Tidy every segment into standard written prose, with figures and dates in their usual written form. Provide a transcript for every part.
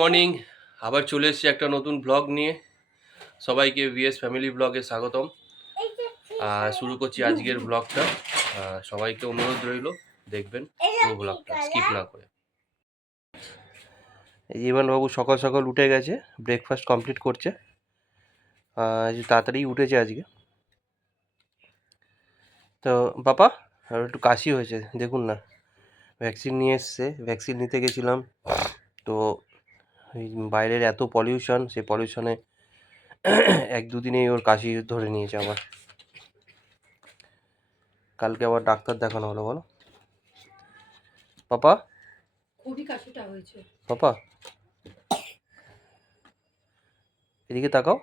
Morning. আবার চলে এসেছি একটা নতুন ব্লগ নিয়ে। সবাইকে ভিএস ফ্যামিলি ব্লগে স্বাগতম। শুরু করছি আজকের ব্লগটা। সবাইকে অনুরোধ রইল দেখবেন পুরো ব্লগটা স্কিপ না করে। এই জীবনবাবু সকাল সকাল উঠে গেছে, ব্রেকফাস্ট কমপ্লিট করছে। তাড়াতাড়ি উঠেছে আজকে। তো বাবা আর একটু কাশি হয়েছে, দেখুন না। ভ্যাকসিন নিয়ে এসছে, ভ্যাকসিন নিতে গেছিলাম। তো এই বাইরের এত পলিউশন, সেই পলিউশনে এক দুদিনেই ওর কাশি ধরে নিয়েছে আবার। কালকে আবার ডাক্তার দেখানো হলো। বলো পাপা, খুবই কাশিটা হয়েছে। পাপা এদিকে তাকাও।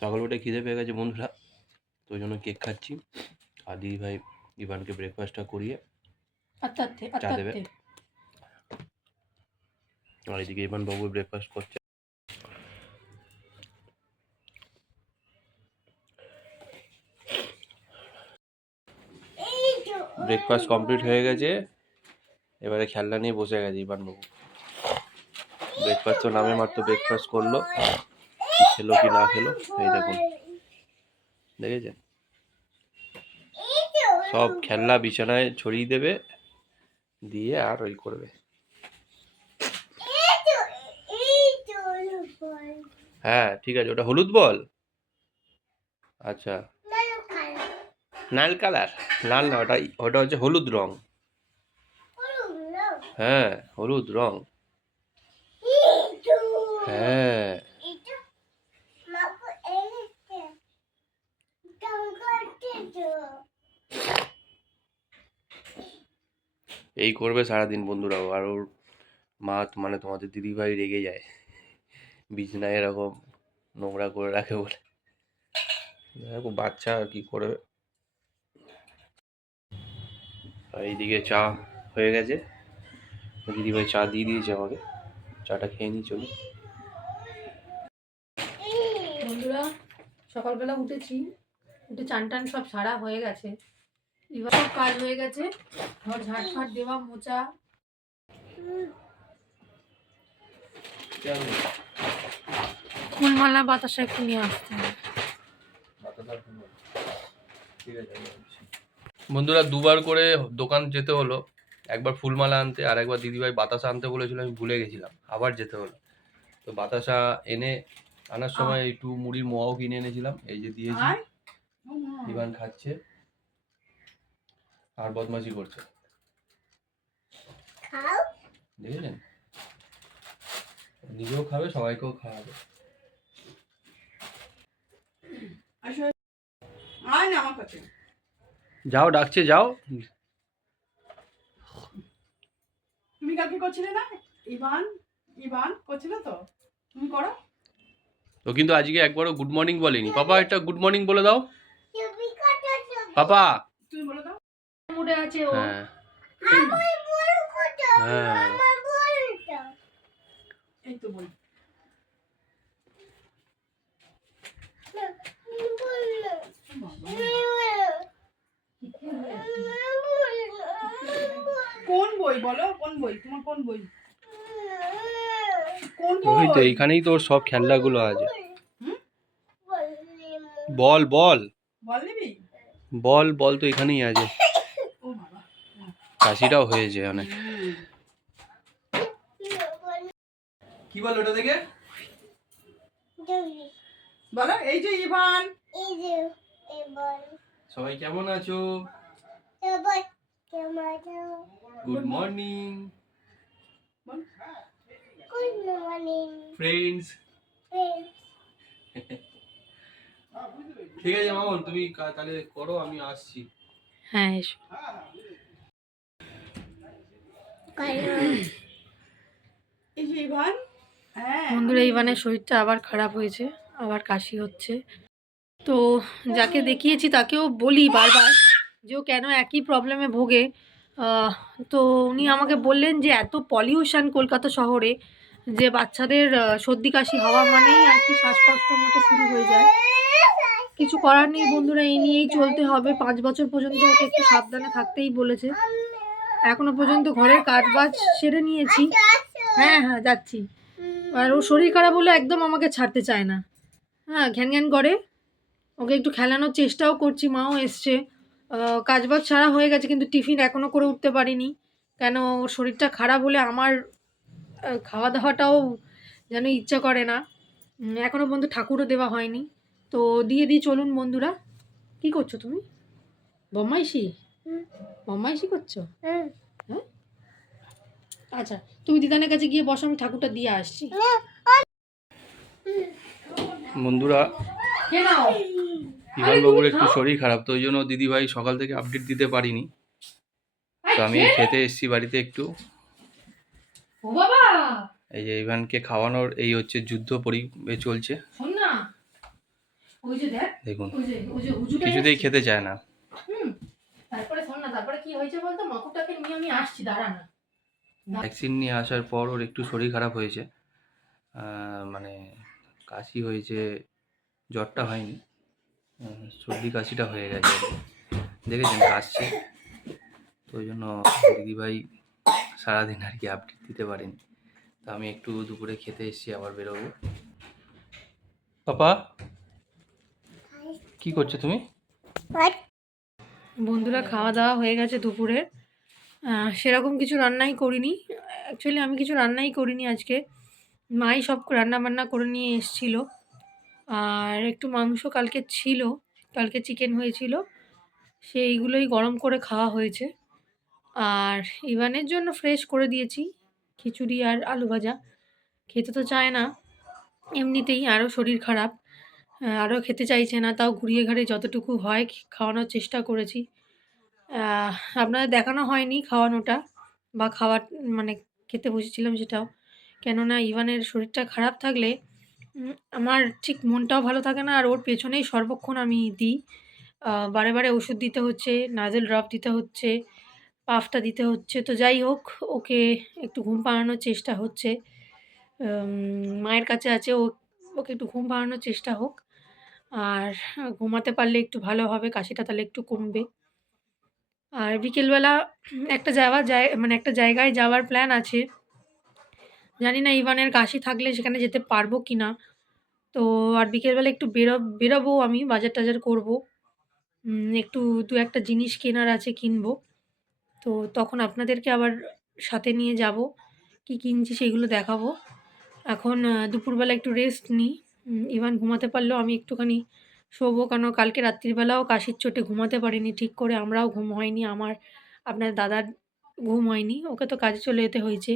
সকাল উঠে খিদে পেয়ে গেছে বন্ধুরা, তো ওই জন্য কেক খাচ্ছি। আর দিদি ভাই ইভানকে ব্রেকফাস্টটা করিয়ে চা দেবে। আর এদিকে ইভান বাবু ব্রেকফাস্ট করছে। ব্রেকফাস্ট কমপ্লিট হয়ে গেছে, এবারে খেলনা নিয়ে বসে গেছে ইভান বাবু। ব্রেকফাস্ট তো নামে মাত্র ব্রেকফাস্ট করলো, কি খেলো কি না খেলো এই দেখুন, দেখেছেন? সব খেলনা বিছানায় ছড়িয়ে দেবে, দিয়ে আর ওই করবে। হ্যাঁ ঠিক আছে, ওটা হলুদ বল। আচ্ছা, লাল কালার। লাল না, ওটা হচ্ছে হলুদ রং। হ্যাঁ হলুদ রং। হ্যাঁ এই করবে সারাদিন বন্ধুরাও। আর ওর মা মানে তোমাদের দিদিভাই রেগে যায়, বিছনায় এরকম নোংরা করে রাখে বলে। দেখো বাচ্চা আর কি করবে। আর এইদিকে চা হয়ে গেছে, দিদিভাই চা দিয়ে দিয়েছে আমাকে। চাটা খেয়ে নিই, চলি। বন্ধুরা সকালবেলা উঠেছি, উঠে চান টান সব সারা হয়ে গেছে। এবার সব কাজ হয়ে গেছে, ঘর ঝাড়ফাট দেওয়া, মোচা। ফুলমালা বাতাসা একটু নিয়ে আসতে হবে। বন্ধুরা দুবার করে দোকান যেতে হলো, একবার ফুলমালা আনতে আর একবার দিদিভাই বাতাসা আনতে বলেছিল, আমি ভুলে গেছিলাম, আবার যেতে হলো। তো বাতাসা আনার সময় একটু মুড়ির মোয়াও কিনে এনেছিলাম, এই যে দিয়েছি। ইভান খাচ্ছে আর বদমাশি করছে, দেখেছেন? নিজেও খাবে, সবাইকেও খাওয়াবে। যাও, ডাকছে, যাও। তুমি কালকে করছিলে না? ইভান ইভান করছিল তো, তুমি করো তো। কিন্তু আজকে একবারও গুড মর্নিং বলেনি। পাপা একটা গুড মর্নিং বলে দাও পাপা। তুমি বলে দাও। মুডে আছে ও। হ্যাঁ হ্যাঁ, এই তো বল। কোন বই বলো, কোন বই তোমার, কোন বই? কোন ওই তো বই? এইখানেই তো সব খেলনাগুলো আছে। বল বল বল নিবি? বল বল, তো এখানেই আছে। ও বাবা, কাশিটাও হয়েছে অনেক। কি বল ওটা থেকে? বলো। এই যে ইভান। সবাই কেমন আছো? Good morning friends. ঠিক আছে মামন, তুমি তাহলে করো, আমি আসছি। হ্যাঁ এসো। এই যে ইভান। হ্যাঁ বন্ধুরা ইভানের শরীরটা আবার খারাপ হয়েছে, আবার কাশি হচ্ছে। তো যাকে দেখিয়েছি তাকেও বলি বারবার যে ও কেন একই প্রবলেমে ভোগে। তো উনি আমাকে বললেন যে এত পলিউশন কলকাতা শহরে, যে বাচ্চাদের সর্দি কাশি হওয়া মানেই আর কি শ্বাসকষ্ট মতো শুরু হয়ে যায়। কিছু করার নেই বন্ধুরা, এই নিয়েই চলতে হবে। 5 বছর পর্যন্ত ওকে একটু সাবধানে থাকতেই বলেছে। এখনো পর্যন্ত ঘরের কাজ বাজ সেরে নিয়েছি। হ্যাঁ হ্যাঁ যাচ্ছি। আর ও শরীর খারাপ হলে একদম আমাকে ছাড়তে চায় না, হ্যাঁ ঘ্যান ঘ্যান করে। ওকে একটু খেলানোর চেষ্টাও করছি, মাও এসছে। কাজ বাজ সারা হয়ে গেছে কিন্তু টিফিন এখনও করে উঠতে পারিনি, কেন ওর শরীরটা খারাপ হলে আমার খাওয়া দাওয়াটাও যেন ইচ্ছা করে না। এখনও পর্যন্ত ঠাকুরও দেওয়া হয়নি, তো দিয়ে দিই চলুন বন্ধুরা। কি করছো তুমি? বম্মাইশি বম্মাইশি করছো? হ্যাঁ আচ্ছা, তুমি দিদানের কাছে গিয়ে বসো, আমি ঠাকুরটা দিয়ে আসছি। বন্ধুরা কে নাও? ইভান বাবুর একটু শরীর খারাপ, তো ওই জন্য দিদিভাই সকাল থেকে আপডেট দিতে পারিনি। তো আমি খেতে এসেছি বাড়িতে একটু। ও বাবা, এই যে ইভানকে খাওয়ানোর এই হচ্ছে যুদ্ধ চলছে। শোন না, ওই যে দেখ, দেখুন ওই যে হুজুরটা কিছুতেই এসেছে। খেতে চায় না। তারপরে শোন না, তারপরে কি হয়েছে বলতো, মাকুটাকে নিয়ে আমি আসছি, দাঁড়া না। ভ্যাকসিন নিয়ে আসার পর ওর একটু শরীর খারাপ হয়েছে, মানে কাশি হয়েছে, জ্বরটা হয়নি, সর্দি কাশিটা হয়ে গেছে। দেখেছেন কাশছে, তো ওই জন্য দিদিভাই সারাদিন আর কি আপডেট দিতে পারেনি। তো আমি একটু দুপুরে খেতে এসেছি, আবার বেরোবো। পাপা কি করছো তুমি? বন্ধুরা খাওয়া দাওয়া হয়ে গেছে দুপুরে। সেরকম কিছু রান্নাই করিনি, অ্যাকচুয়ালি আমি কিছু রান্নাই করিনি আজকে, মাই সব রান্না বান্না করে নিয়ে এসছিল। আর একটু মাংস কালকে ছিল, কালকে চিকেন হয়েছিল, সেইগুলোই গরম করে খাওয়া হয়েছে। আর ইভানের জন্য ফ্রেশ করে দিয়েছি খিচুড়ি আর আলু ভাজা, খেতে তো চায় না এমনিতেই, আরও শরীর খারাপ, আরও খেতে চাইছে না, তাও ঘুরিয়ে ঘাড়ে যতটুকু হয় খাওয়ানোর চেষ্টা করেছি। আপনাদের দেখানো হয়নি খাওয়ানোটা বা খাওয়ার মানে খেতে বসেছিলাম সেটাও, কেননা ইভানের শরীরটা খারাপ থাকলে আমার ঠিক মনটাও ভালো থাকে না, আর ওর পেছনেই সর্বক্ষণ আমি দিই। বারে বারে ওষুধ দিতে হচ্ছে, নাজেল ড্রপ দিতে হচ্ছে, পাফটা দিতে হচ্ছে। তো যাই হোক, ওকে একটু ঘুম পাড়ানোর চেষ্টা হচ্ছে, মায়ের কাছে আছে, ওকে একটু ঘুম পাড়ানোর চেষ্টা হোক। আর ঘুমাতে পারলে একটু ভালো হবে, কাশিটা তাহলে একটু কমবে। আর বিকেলবেলা একটা মানে একটা জায়গায় যাওয়ার প্ল্যান আছে, জানি না ইভানের কাশি থাকলে সেখানে যেতে পারবো কি না। তো আর বিকেলবেলা একটু বেরোবো, আমি বাজার টাজার করবো, একটু দু একটা জিনিস কেনার আছে, কিনবো। তো তখন আপনাদেরকে আবার সাথে নিয়ে যাব, কি কিনছি সেগুলো দেখাবো। এখন দুপুরবেলা একটু রেস্ট নিই, ইভান ঘুমাতে পারলেও আমি একটুখানি শোবো, কেন কালকে রাত্রিবেলাও কাশির চোটে ঘুমাতে পারিনি ঠিক করে, আমরাও ঘুম হয়নি, আপনার দাদার ঘুম হয়নি, ওকে তো কাজে চলে যেতে হয়েছে,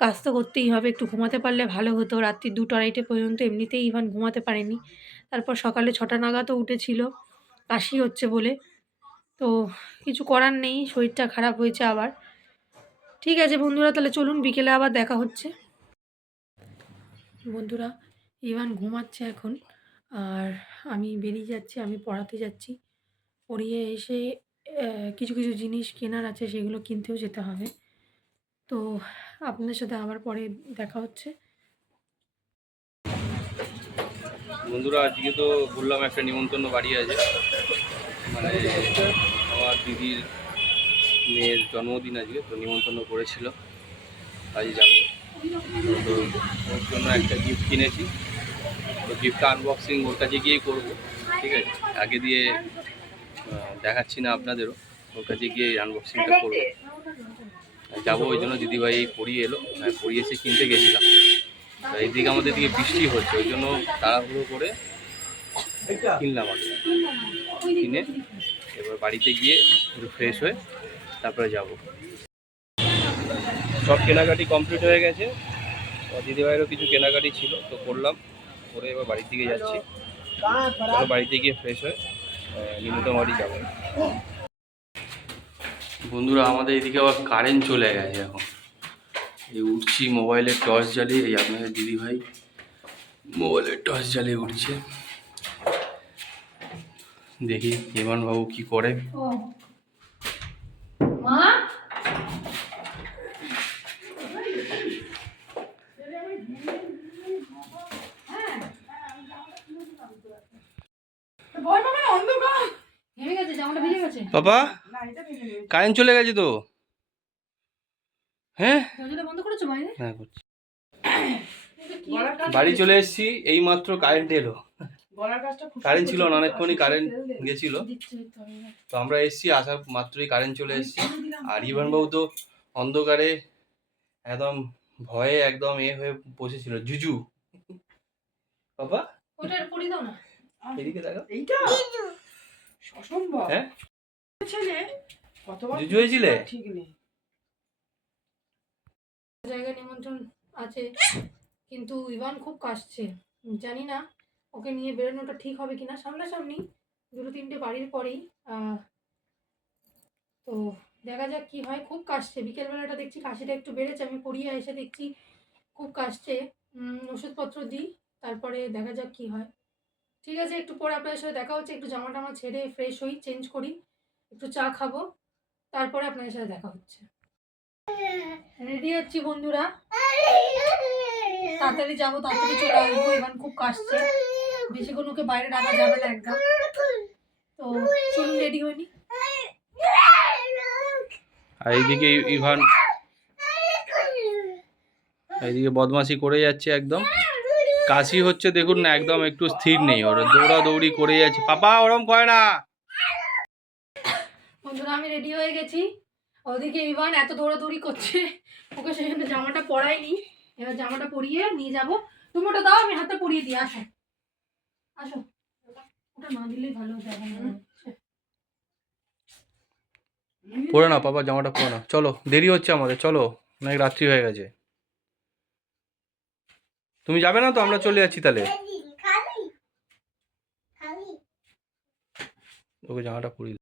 কাজ তো করতেই হবে, একটু ঘুমাতে পারলে ভালো হতো। রাত্রি 2-2:30 পর্যন্ত এমনিতেই ইভান ঘুমাতে পারেনি, তারপর সকালে 6টা নাগাদও উঠেছিল কাশি হচ্ছে বলে। তো কিছু করার নেই, শরীরটা খারাপ হয়েছে আবার। ঠিক আছে বন্ধুরা, তাহলে চলুন বিকেলে আবার দেখা হচ্ছে। বন্ধুরা ইভান ঘুমাচ্ছে এখন, আর আমি বেরিয়ে যাচ্ছি, আমি পড়াতে যাচ্ছি, পড়িয়ে এসে কিছু কিছু জিনিস কেনার আছে, সেগুলো কিনতেও যেতে হবে। তো আপনাদের সাথে আবার পরে দেখা হচ্ছে। বন্ধুরা আজকে তো বললাম একটা নিমন্ত্রণ বাড়ি আছে, মানে আমার দিদির মেয়ের জন্মদিন আজকে, তো নিমন্ত্রণ করেছিল, আজ যাবো। তো ওর জন্য একটা গিফট কিনেছি, তো গিফটটা আনবক্সিং ওর কাছে গিয়েই করবো, ঠিক আছে? আগে দিয়ে দেখাচ্ছি না আপনাদেরও, ওর কাছে গিয়ে আনবক্সিংটা করবো। যাবো ওই জন্য দিদিভাই পড়িয়ে এলো, পড়িয়ে এসে কিনতে গেছিলাম। তো এইদিকে আমাদের দিকে বৃষ্টি হচ্ছে, ওই জন্য তাড়াহুড়ো করে কিনলাম আর কি। কিনে এবার বাড়িতে গিয়ে একটু ফ্রেশ হয়ে তারপরে যাব। সব কেনাকাটি কমপ্লিট হয়ে গেছে, দিদিভাইয়েরও কিছু কেনাকাটি ছিল, তো করলাম, করে এবার বাড়ির দিকে যাচ্ছি। বাড়িতে গিয়ে ফ্রেশ হয়ে নিমন্ত্রণ বাড়ি যাবো। বন্ধুরা আমাদের এদিকে আবার কারেন্ট চলে গেছে এখন, এই উঠছি মোবাইলের টর্চ জ্বালিয়ে, এই আপনাদের দিদিভাই মোবাইলের টর্চ জ্বালিয়ে উঠছে, দেখি ইমান বাবু কি করে। মা ঘেমে গেছে, জামাটা ভিজে গেছে। বাবা না এটা ভেঙে নেবে। কারেন্ট চলে গেছে তো। হ্যাঁ দরজাটা বন্ধ করেছো বাইরে? হ্যাঁ করছি। গলার কাজ বাড়ি চলে এসেছি, এই মাত্র কারেন্ট এলো। গলার কাজটা খুব কারেন্ট ছিল না, সুন্দর অনেকক্ষণই করছে। কারেন্ট তেল দে। গেছিল। দিচ্ছি তো আমি। তো আমরা এসেছি, আসার মাত্রই কারেন্ট চলে এসেছি। আর ইভান বাবু তো অন্ধকারে একদম ভয়ে একদম হয়ে বসেছিল, জুজু। বাবা ওটা পড়ি দাও না। এদিকে দেখো। এইটা অসম্ভব। হ্যাঁ ছেলে কতবার জুজু হয়েছিলে? ঠিক নেই। জায়গায় নিমন্ত্রণ আছে, কিন্তু ইভান খুব কাশছে। জানি না ওকে নিয়ে বেরোনোটা ঠিক হবে কিনা। সামনাসামনি 2-3টে বাড়ির পরেই, তো দেখা যাক কি হয়। খুব কাশছে, বিকেলবেলাটা দেখছি কাশিটা একটু বেড়েছে। আমি পড়িয়ে এসে দেখছি খুব কাশছে। ওষুধপত্র দিই, তারপরে দেখা যাক কি হয়। ঠিক আছে, একটু পরে আপনাদের সাথে দেখা হচ্ছে। একটু জামা টামা ছেড়ে ফ্রেশ হই, চেঞ্জ করি, একটু চা খাবো, তারপরে আপনাদের সাথে দেখা হচ্ছে। রেডি হচ্ছি বন্ধুরা, তাড়াতাড়ি যাবো, তাড়াতাড়ি চলে আসবো। ইভান খুব কাশছে, বেশিক্ষণ ওকে বাইরে ডাকা যাবে না একদম। তো চলুন রেডি হয়নি। আর এইদিকে ইভান এইদিকে বদমাশি করে যাচ্ছে একদম। কাশি হচ্ছে দেখুন না, একদম একটু স্থির নেই, ওর দৌড়াদৌড়ি করে যাচ্ছে। পাপা ওরম করে না। বন্ধুরা আমি রেডি হয়ে গেছি, ওদিকে ইভান এত দৌড়াদৌড়ি করছে, ওকে সেই জন্য জামাটা পরাইনি। এবার জামাটা পরিয়ে নিয়ে যাব। তুমি ওটা দাও, আমি হাতে পরিয়ে দিই। আসো আসো, ওটা না দিলেই ভালো হতো। পরে না পাপা, জামাটা পরে না। চলো, দেরি হচ্ছে আমাদের, চলো, অনেক রাত্রি হয়ে গেছে। তুমি যাবে না তো? আমরা চলে যাচ্ছি তাহলে। ওকে জামাটা পরিয়ে দাও।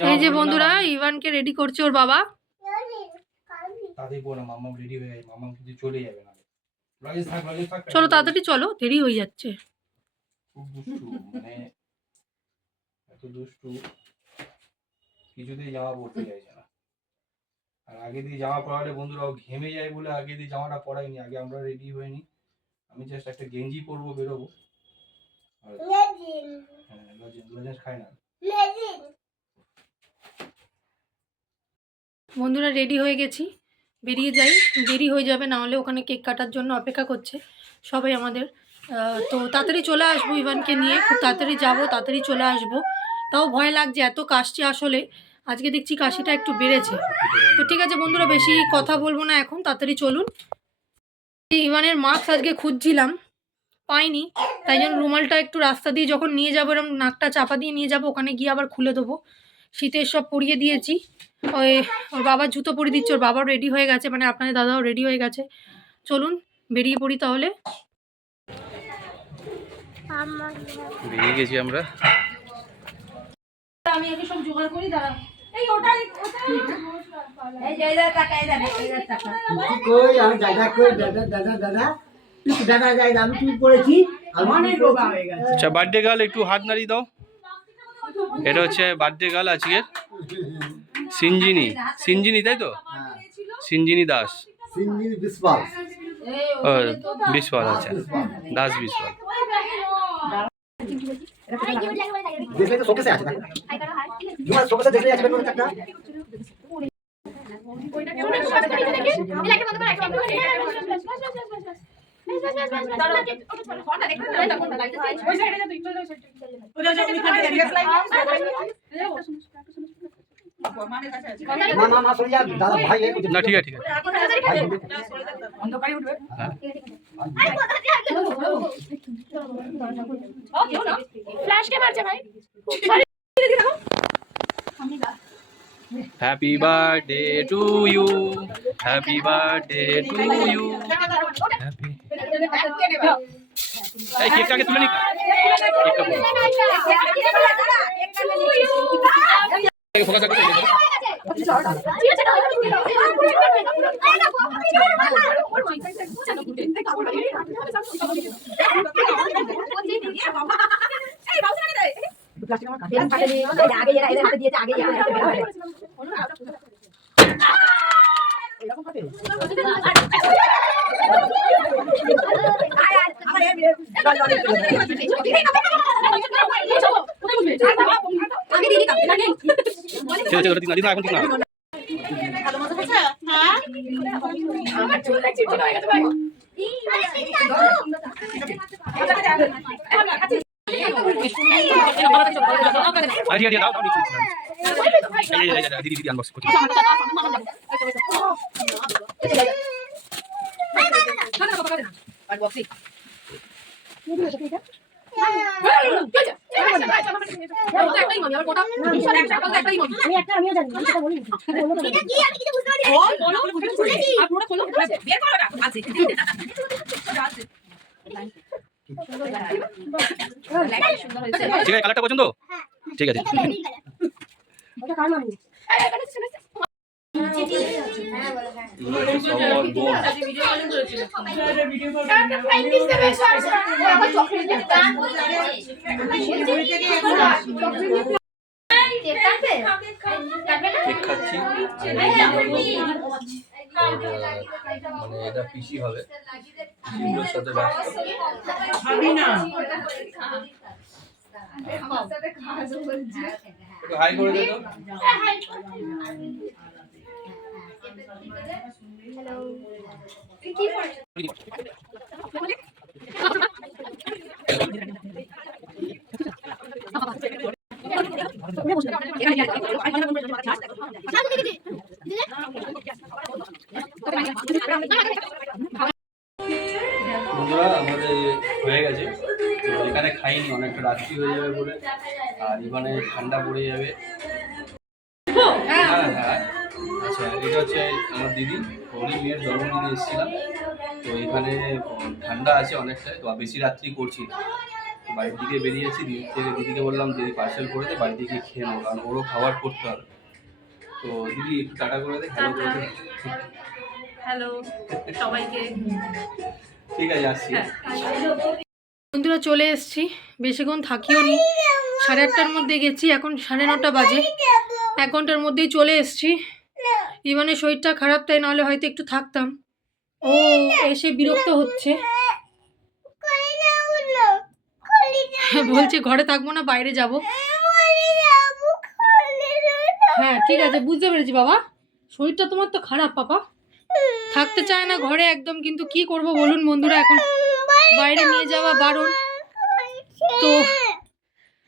এই যে বন্ধুরা, ইভানকে রেডি করছে ওর বাবা। তাড়াতাড়ি পরে না, মাম্মা রেডি হয়ে গেছে, মাম্মা কিন্তু চলে যাবে না। চলো তাড়াতাড়ি চলো, দেরি হয়ে যাচ্ছে। খুব দুষ্টু, মানে এত দুষ্টু, কিছুতেই জামা পরতে চাইছে না। আর আগে দিয়ে জামা পরালে বন্ধুরা ও ঘেমে যায় বলে আগে দিয়ে জামাটা পরাইনি। আগে আমরা রেডি হইনি, আমি জাস্ট একটা গেঞ্জি পরবো, বেরোবো। আর হ্যাঁ, লজেন্স খাই না। বন্ধুরা রেডি হয়ে গেছি, বেরিয়ে যাই, দেরি হয়ে যাবে, না হলে ওখানে কেক কাটার জন্য অপেক্ষা করছে সবাই আমাদের। তো তাড়াতাড়ি চলে আসবো ইভানকে নিয়ে, খুব তাড়াতাড়ি যাবো, তাড়াতাড়ি চলে আসবো। তাও ভয় লাগছে, এত কাশছে আসলে। আজকে দেখছি কাশিটা একটু বেড়েছে। তো ঠিক আছে বন্ধুরা, বেশি কথা বলবো না এখন, তাড়াতাড়ি চলুন। ইভানের মাস্ক আজকে খুঁজছিলাম, পাইনি, তাই জন্য রুমালটা একটু রাস্তা দিয়ে যখন নিয়ে যাবো, এরকম নাকটা চাপা দিয়ে নিয়ে যাবো, ওখানে গিয়ে আবার খুলে দেবো। শীতের সব পরিয়ে দিয়েছি। ওর বাবার জুতো পরিয়ে দিচ্ছে, ওর বাবাও রেডি হয়ে গেছে, মানে আপনাদের দাদাও রেডি হয়ে গেছে। চলুন বেরিয়ে পড়ি তাহলে। বেরিয়ে গেছি আমরা। আমি আগে সব জোগাড় করি, দাঁড়া। এই কই আমি দাদা কই দাদা দাদা দাদা দাদা যাই আমি কি করেছি অনেক রোগা হয়ে গেছে। আচ্ছা, বার্থডে গার্ল একটু হাত নাড়িয়ে দাও। এটা হচ্ছে বার্থডে গার্ল আজকে, সিঞ্জিনি। সিঞ্জিনি তাই তো? সিঞ্জিনি দাস। সিঞ্জিনি বিশ্বাস ও, বিশওয়াল, আচ্ছা, দাস বিশওয়াল। দেখলে তো শোকেসে আছে দেখো তোমার শোকেসে দেখলে আছে বের করে একটা মা মা সরে যা দাদা ভাই না ঠিক আছে, ঠিক আছে। অন্ধকারে উঠবে। फ्लैश के मार भाई happy birthday to you, happy birthday to you, happy. এই কেকটা আগে তুলে নি, কেকটা পুরো ফোকাস করতে দে। ঠিক আছে, দিন না, এখন ঠিক না। হয়েছে? হ্যাঁ? আমার চুল চিটচিট হয়ে গেছে ভাই আইডিয়া দিয়ে দাও দিদি আনবক্স করছি ঠিক আছে কালারটা পছন্দ ঠিক আছে কেক খাচ্ছি মানে এটা পিসি হবে পিসিগুলোর সাথে ব্যস্ত একটু হাই করে দে তো বন্ধুরা আমাদের হয়ে গেছে তো এখানে খাইনি অনেকটা রাত্রি হয়ে যাবে বলে আর এখানে ঠান্ডা পড়ে যাবে হ্যাঁ হ্যাঁ আচ্ছা এটা হচ্ছে আমার দিদি ওরই মেয়ের জন্মদিনে এসেছিলাম তো এখানে ঠান্ডা আছে অনেকটাই তো বেশি রাত্রি করছি না বাড়ির দিকে বেরিয়েছি দিদিকে বললাম দিদি পার্সেল করে দে বাড়ি থেকে খেয়ে নেবো কারণ ওরও খাবার করতে হবে তো দিদি একটু টাটা করে দে হ্যালো করে দে হ্যালো সবাইকে। ঠিক আছে আসছি বন্ধুরা চলে এসেছি, বেশিক্ষণ থাকিও নি, 8:30টার মধ্যে গেছি, এখন 9:30 বাজে, 1 ঘন্টার মধ্যেই চলে এসেছি। ইভানের শরীরটা খারাপ তাই নাহলে হয়তো একটু থাকতাম। ও এসে বিরক্ত হচ্ছে, বলছে ঘরে থাকবো না বাইরে যাব। হ্যাঁ ঠিক আছে বুঝতে পেরেছি বাবা, শরীরটা তোমার তো খারাপ পাপা, থাকতে চায় না ঘরে একদম, কিন্তু কি করব বলুন বন্ধুরা, এখন বাইরে নিয়ে যাওয়া বারণ। তো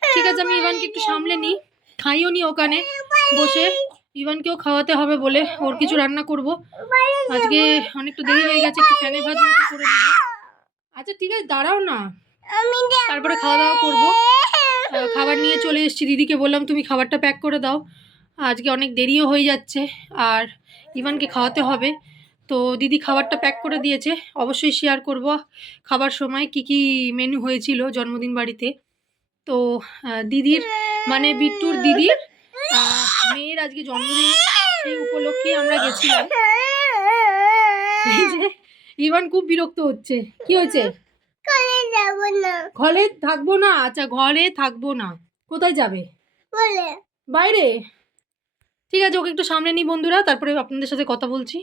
ঠিক আছে আমি ইভানকে একটু সামলে নিই, খাইও নি ওখানে বসে, ইভানকেও খাওয়াতে হবে বলে ওর কিছু রান্না করব। আজকে অনেকটা দেরি হয়ে গেছে, একটু ফ্যানে ভাত মতো করে নেবো। আচ্ছা ঠিক আছে দাঁড়াও না, তারপরে খাওয়া দাওয়া করবো। খাবার নিয়ে চলে এসেছি, দিদিকে বললাম তুমি খাবারটা প্যাক করে দাও, আজকে অনেক দেরিও হয়ে যাচ্ছে আর ইভানকে খাওয়াতে হবে। তো দিদি খাবারটা প্যাক করে দিয়েছে, অবশ্যই শেয়ার করব খাবার সময় কি কি মেনু হয়েছিল জন্মদিন বাড়িতে। তো দিদির মানে বিট্টুর দিদির মেয়ের আজকে জন্মদিন, সেই উপলক্ষে আমরা গেছিলাম। এই যে ইভান খুব বিরক্ত হচ্ছে, কি হয়েছে? ঘরে থাকবো না? আচ্ছা ঘরে থাকবো না, কোথায় যাবে? বাইরে। ঠিক আছে ওকে একটু সামনে নিই বন্ধুরা, তারপরে আপনাদের সাথে কথা বলছি।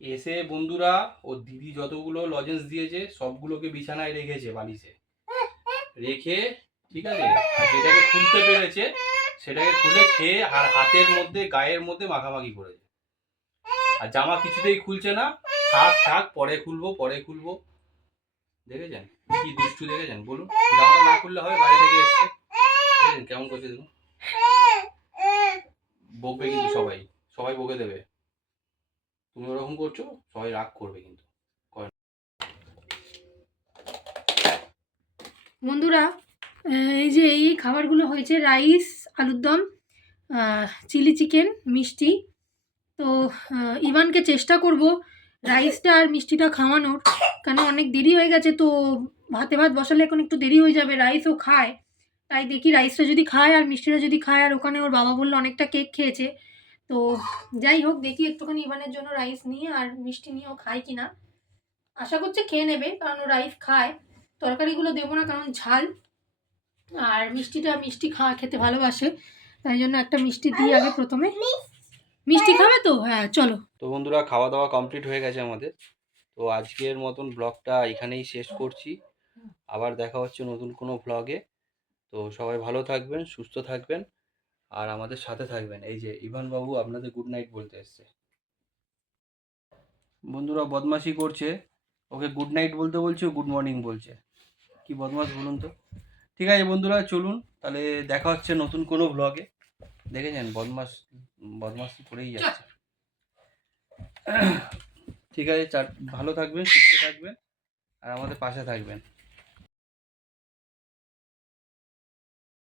এসে বন্ধুরা ও দিদি যতগুলো লজেন্স দিয়েছে সবগুলোকে বিছানায় রেখেছে বালিশে রেখে, ঠিক আছে, আর যেটাকে খুলতে পেরেছে সেটাকে খুলে খেয়ে আর হাতের মধ্যে গায়ের মধ্যে মাখামাখি করেছে। আর জামা কিছুতেই খুলছে না, থাক থাক পরে খুলবো। দেখেছেন কি দুষ্টু, দেখেছেন বলুন, জামাটা না খুললে হবে, বাইরে থেকে এসছে দেখেছেন কেমন করছে দেখুন। বকবে কিন্তু সবাই বকে দেবে, তুমি ওরকম করছো সবাই রাগ করবে কিন্তু। বন্ধুরা এই যে এই খাবারগুলো হয়েছে, রাইস, আলুর দম, চিলি চিকেন, মিষ্টি। তো ইভানকে চেষ্টা করব রাইসটা আর মিষ্টিটা খাওয়ানোর, কারণ অনেক দেরি হয়ে গেছে, তো ভাতে ভাত বসালে এখন একটু দেরি হয়ে যাবে। রাইসও খায়, তাই দেখি রাইসটা যদি খায় আর মিষ্টিটা যদি খায়, আর ওখানে ওর বাবা বললো অনেকটা কেক খেয়েছে, তো যাই হোক দেখি একটুখানি ইভানের জন্য রাইস নিয়ে আর মিষ্টি নিয়ে ও খায় কিনা। আশা করছে খেয়ে নেবে, কারণ ও রাইস খায়, তরকারিগুলো দেবো না কারণ ঝাল, আর মিষ্টি খেতে ভালোবাসে, তাই জন্য একটা মিষ্টি দিই আগে প্রথমে। মিষ্টি খাবে তো? হ্যাঁ চলো। তো বন্ধুরা খাওয়া দাওয়া কমপ্লিট হয়ে গেছে আমাদের, তো আজকের মতন ব্লগটা এখানেই শেষ করছি, আবার দেখা হচ্ছে নতুন কোনো ব্লগে। তো সবাই ভালো থাকবেন, সুস্থ থাকবেন, আর আমাদের সাথে থাকবেন। এই যে ইভান বাবু আপনাদের গুড নাইট বলতে এসছে। বন্ধুরা বদমাশি করছে, ওকে গুড নাইট বলতে বলছে, গুড মর্নিং বলছে। কি বদমাশ বলুন তো। ঠিক আছে বন্ধুরা, চলুন তাহলে দেখা হচ্ছে নতুন কোনো ব্লগে। দেখে যান বদমাশি করেই যাচ্ছে। ঠিক আছে, ভালো থাকবেন, সুস্থ থাকবেন আর আমাদের পাশে থাকবেন।